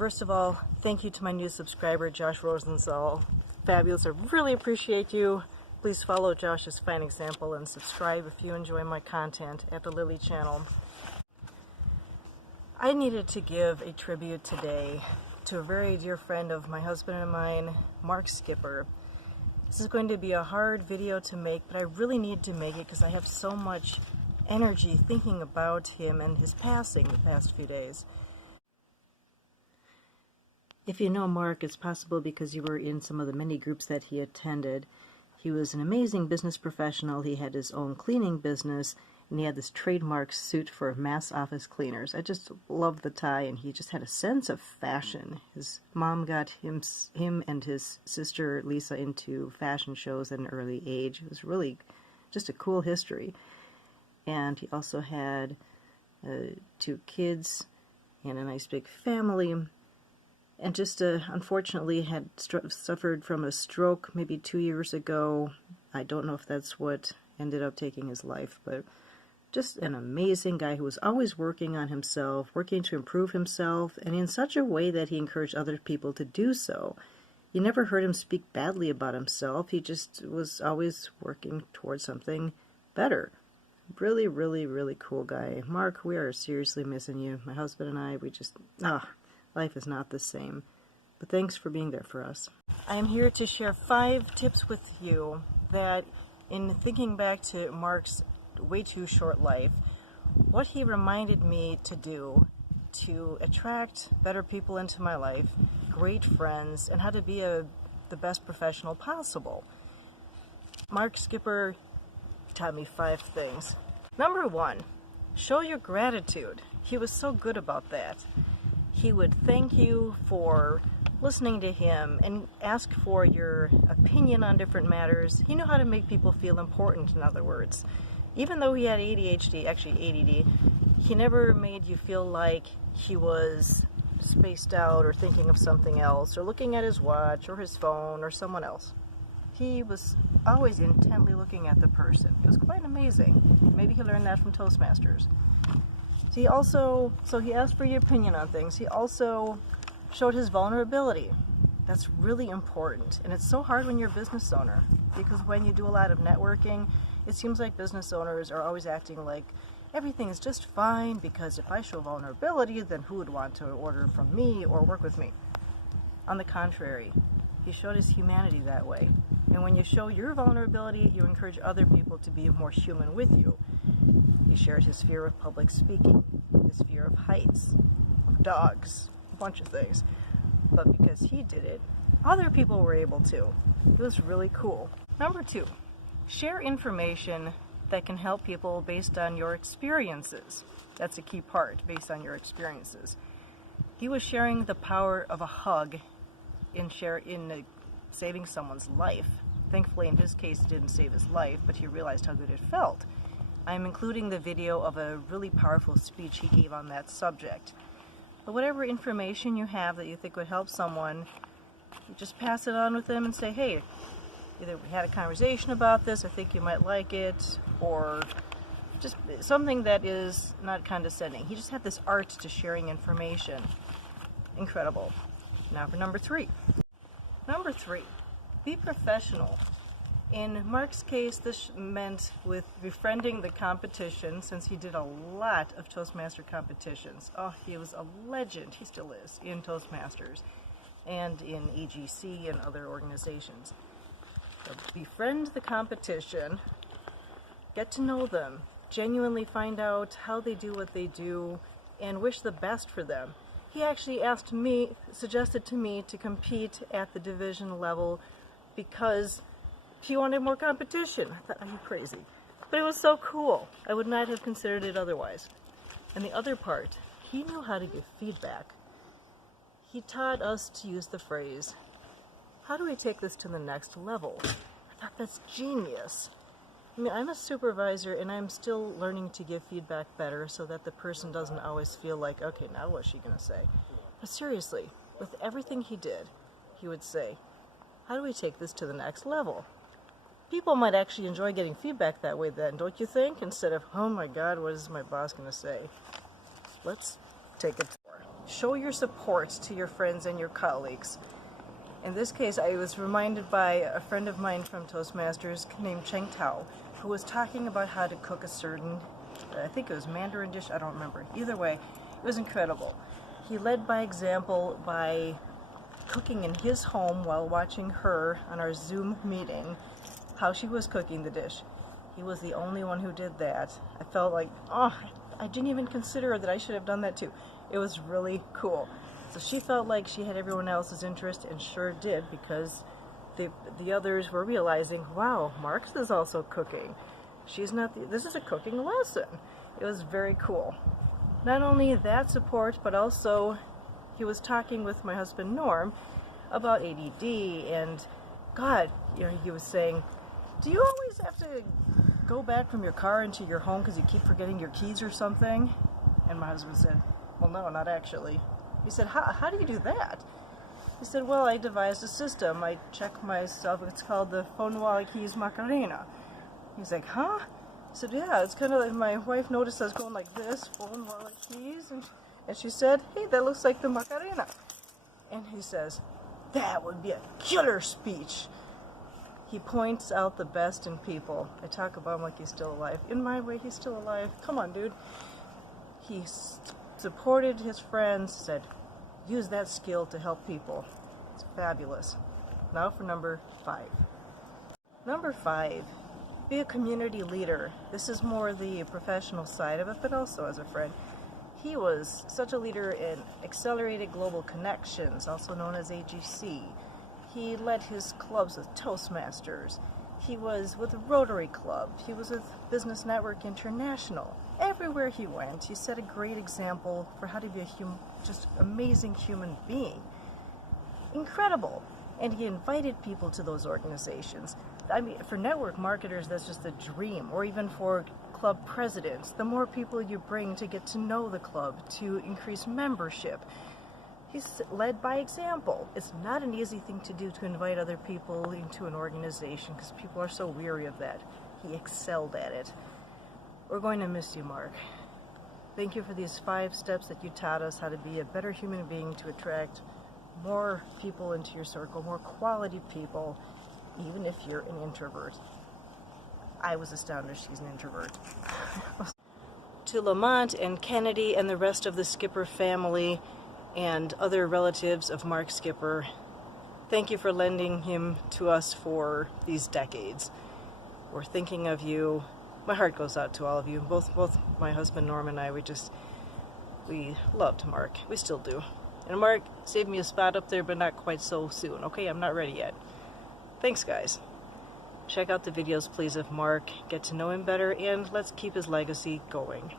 First of all, thank you to my new subscriber, Josh Rosenthal. Fabulous. I really appreciate you. Please follow Josh's fine example and subscribe if you enjoy my content at the Lily channel. I needed to give a tribute today to a very dear friend of my husband and mine, Mark Skipper. This is going to be a hard video to make, but I really need to make it because I have so much energy thinking about him and his passing the past few days. If you know Mark, it's possible because you were in some of the many groups that he attended. He was an amazing business professional. He had his own cleaning business, and he had this trademark suit for mass office cleaners. I just loved the tie, and he just had a sense of fashion. His mom got him and his sister Lisa into fashion shows at an early age. It was really just a cool history. And he also had 2 kids and a nice big family. And just unfortunately had suffered from a stroke maybe 2 years ago. I don't know if that's what ended up taking his life, but just an amazing guy who was always working on himself, working to improve himself, and in such a way that he encouraged other people to do so. You never heard him speak badly about himself. He just was always working towards something better. Really, really, really cool guy. Mark, we are seriously missing you. My husband and I, we just, life is not the same. But thanks for being there for us. I am here to share 5 tips with you that, in thinking back to Mark's way too short life, what he reminded me to do to attract better people into my life, great friends, and how to be the best professional possible. Mark Skipper taught me 5 things. Number 1, show your gratitude. He was so good about that. He would thank you for listening to him and ask for your opinion on different matters. He knew how to make people feel important, in other words. Even though he had ADHD, actually ADD, he never made you feel like he was spaced out or thinking of something else or looking at his watch or his phone or someone else. He was always intently looking at the person. It was quite amazing. Maybe he learned that from Toastmasters. He asked for your opinion on things. He also showed his vulnerability. That's really important. And it's so hard when you're a business owner, because when you do a lot of networking, it seems like business owners are always acting like everything is just fine, because if I show vulnerability, then who would want to order from me or work with me? On the contrary, he showed his humanity that way. And when you show your vulnerability, you encourage other people to be more human with you. He shared his fear of public speaking, his fear of heights, of dogs, a bunch of things. But because he did it, other people were able to. It was really cool. Number 2, share information that can help people based on your experiences. That's a key part, based on your experiences. He was sharing the power of a hug in saving someone's life. Thankfully, in his case, it didn't save his life, but he realized how good it felt. I'm including the video of a really powerful speech he gave on that subject. But whatever information you have that you think would help someone, you just pass it on with them and say, hey, either we had a conversation about this, I think you might like it, or just something that is not condescending. He just had this art to sharing information. Incredible. Now for number 3. Number 3, be professional. In Mark's case, this meant with befriending the competition, since he did a lot of Toastmaster competitions. Oh, he was a legend, he still is, in Toastmasters and in AGC and other organizations. So befriend the competition, get to know them, genuinely find out how they do what they do, and wish the best for them. He actually suggested to me to compete at the division level because he wanted more competition. I thought, are you crazy? But it was so cool. I would not have considered it otherwise. And the other part, he knew how to give feedback. He taught us to use the phrase, how do we take this to the next level? I thought, that's genius. I mean, I'm a supervisor and I'm still learning to give feedback better so that the person doesn't always feel like, okay, now what's she going to say? But seriously, with everything he did, he would say, how do we take this to the next level? People might actually enjoy getting feedback that way then, don't you think? Instead of, oh my God, what is my boss going to say? Let's take it. show your support to your friends and your colleagues. In this case, I was reminded by a friend of mine from Toastmasters named Cheng Tao, who was talking about how to cook a certain, I think it was Mandarin dish, I don't remember. Either way, it was incredible. He led by example by cooking in his home while watching her on our Zoom meeting, how she was cooking the dish. He was the only one who did that. I felt like, oh, I didn't even consider that I should have done that too. It was really cool. So she felt like she had everyone else's interest, and sure did, because the others were realizing, wow, Marx is also cooking. She's not, this is a cooking lesson. It was very cool. Not only that support, but also he was talking with my husband Norm about ADD, and God, he was saying, do you always have to go back from your car into your home because you keep forgetting your keys or something? And my husband said, well, no, not actually. He said, how do you do that? He said, well, I devised a system. I check myself. It's called the Fonwala Keys Macarena. He's like, huh? I said, yeah, it's kind of like my wife noticed I was going like this, Fonwala Keys, and she said, hey, that looks like the Macarena. And he says, that would be a killer speech. He points out the best in people. I talk about him like he's still alive. In my way, he's still alive. Come on, dude. He supported his friends, said, use that skill to help people. It's fabulous. Now for number 5. Number 5, be a community leader. This is more the professional side of it, but also as a friend. He was such a leader in Accelerated Global Connections, also known as AGC. He led his clubs with Toastmasters. He was with the Rotary Club. He was with Business Network International. Everywhere he went, he set a great example for how to be a just amazing human being. Incredible. And he invited people to those organizations. I mean, for network marketers, that's just a dream. Or even for club presidents, the more people you bring to get to know the club, to increase membership. He's led by example. It's not an easy thing to do to invite other people into an organization because people are so weary of that. He excelled at it. We're going to miss you, Mark. Thank you for these 5 steps that you taught us how to be a better human being to attract more people into your circle, more quality people, even if you're an introvert. I was astounded she's an introvert. To Lamont and Kennedy and the rest of the Skipper family and other relatives of Mark Skipper, thank you for lending him to us for these decades. We're thinking of you. My heart goes out to all of you. Both my husband Norm and I, we loved Mark. We still do. And Mark saved me a spot up there, but not quite so soon. Okay, I'm not ready yet. Thanks, guys. Check out the videos, please, of Mark. Get to know him better, and let's keep his legacy going.